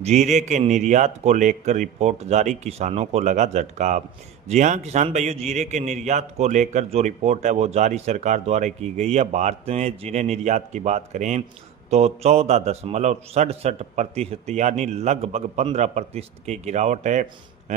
जीरे के निर्यात को लेकर रिपोर्ट जारी, किसानों को लगा झटका। जी हां किसान भाइयों, जीरे के निर्यात को लेकर जो रिपोर्ट है वो जारी सरकार द्वारा की गई है। भारत में जीरे निर्यात की बात करें तो 14.67% यानी लगभग 15% की गिरावट है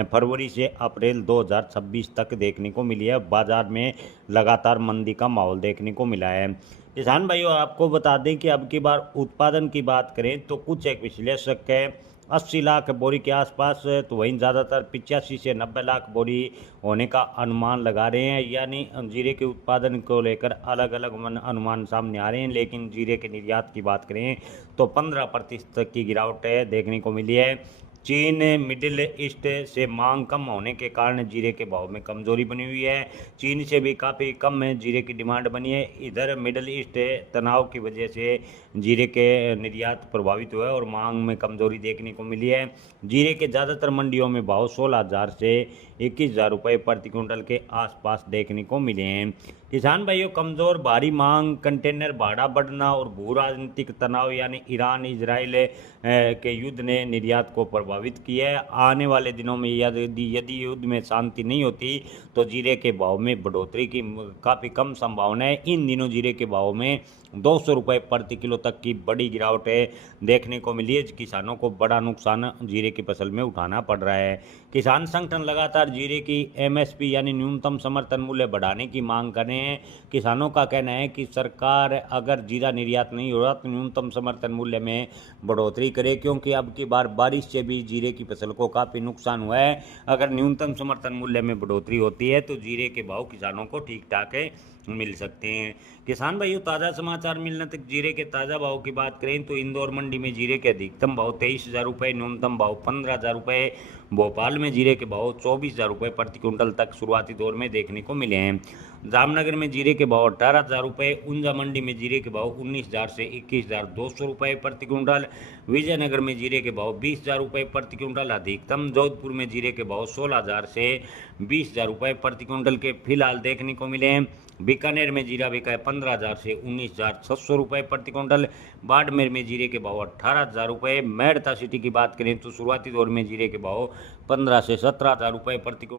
फरवरी से अप्रैल 2026 तक देखने को मिली है। बाजार में लगातार मंदी का माहौल देखने को मिला है। किसान भाइयों, आपको बता दें कि अब की बार उत्पादन की बात करें तो कुछ एक विश्लेषक है 80 लाख बोरी के आसपास, तो वहीं ज़्यादातर 85 से 90 लाख बोरी होने का अनुमान लगा रहे हैं। यानी जीरे के उत्पादन को लेकर अलग अलग अनुमान सामने आ रहे हैं, लेकिन जीरे के निर्यात की बात करें तो 15% तक की गिरावट देखने को मिली है। चीन मिडिल ईस्ट से मांग कम होने के कारण जीरे के भाव में कमजोरी बनी हुई है। चीन से भी काफ़ी कम में जीरे की डिमांड बनी है। इधर मिडिल ईस्ट तनाव की वजह से जीरे के निर्यात प्रभावित हुआ है और मांग में कमजोरी देखने को मिली है। जीरे के ज़्यादातर मंडियों में भाव 16,000 से 21,000 रुपये प्रति क्विंटल के आसपास देखने को मिले हैं। किसान भाइयों, कमज़ोर भारी मांग, कंटेनर भाड़ा बढ़ना और भू राजनीतिक तनाव यानी ईरान इजराइल के युद्ध ने निर्यात को प्रभावित किया है। आने वाले दिनों में यदि युद्ध में शांति नहीं होती तो जीरे के भाव में बढ़ोतरी की काफ़ी कम संभावना है। इन दिनों जीरे के भाव में 200 रुपये प्रति किलो तक की बड़ी गिरावट देखने को मिली है। किसानों को बड़ा नुकसान जीरे की फसल में उठाना पड़ रहा है। किसान संगठन लगातार जीरे की एमएसपी यानी न्यूनतम समर्थन मूल्य बढ़ाने की मांग कर रहे हैं। किसानों का कहना है कि सरकार अगर जीरा निर्यात नहीं हो रहा तो न्यूनतम समर्थन मूल्य में बढ़ोतरी करे, क्योंकि अब की बार बारिश से भी जीरे की फसल को काफ़ी नुकसान हुआ है। अगर न्यूनतम समर्थन मूल्य में बढ़ोतरी होती है तो जीरे के भाव किसानों को ठीक ठाक मिल सकते हैं। किसान भाइयों, ताज़ा समाचार मिलने तक जीरे के ताज़ा भाव की बात करें तो इंदौर मंडी में जीरे के अधिकतम भाव 23,000 रुपये, न्यूनतम भाव 15,000 रुपये। भोपाल में जीरे के भाव 24,000 रुपये प्रति क्विंटल तक शुरुआती दौर में देखने को मिले हैं। जामनगर में जीरे के भाव 18,000 रुपये, ऊंजा मंडी में जीरे के भाव 19,000 से 21,200 रुपये प्रति क्विंटल, विजयनगर में जीरे के भाव 20,000 रुपये प्रति क्विंटल अधिकतम, जोधपुर में जीरे के भाव 16,000 से 20,000 रुपये प्रति क्विंटल के फिलहाल देखने को मिले हैं। बीकानेर में जीरा बिका है 15,000 से 19,600 रुपये प्रति क्विंटल, बाड़मेर में जीरे के भाव 18,000 रुपये। मेड़ता सिटी की बात करें तो शुरुआती दौर में जीरे के भाव 15 से 17,000 रुपये प्रति क्विंटल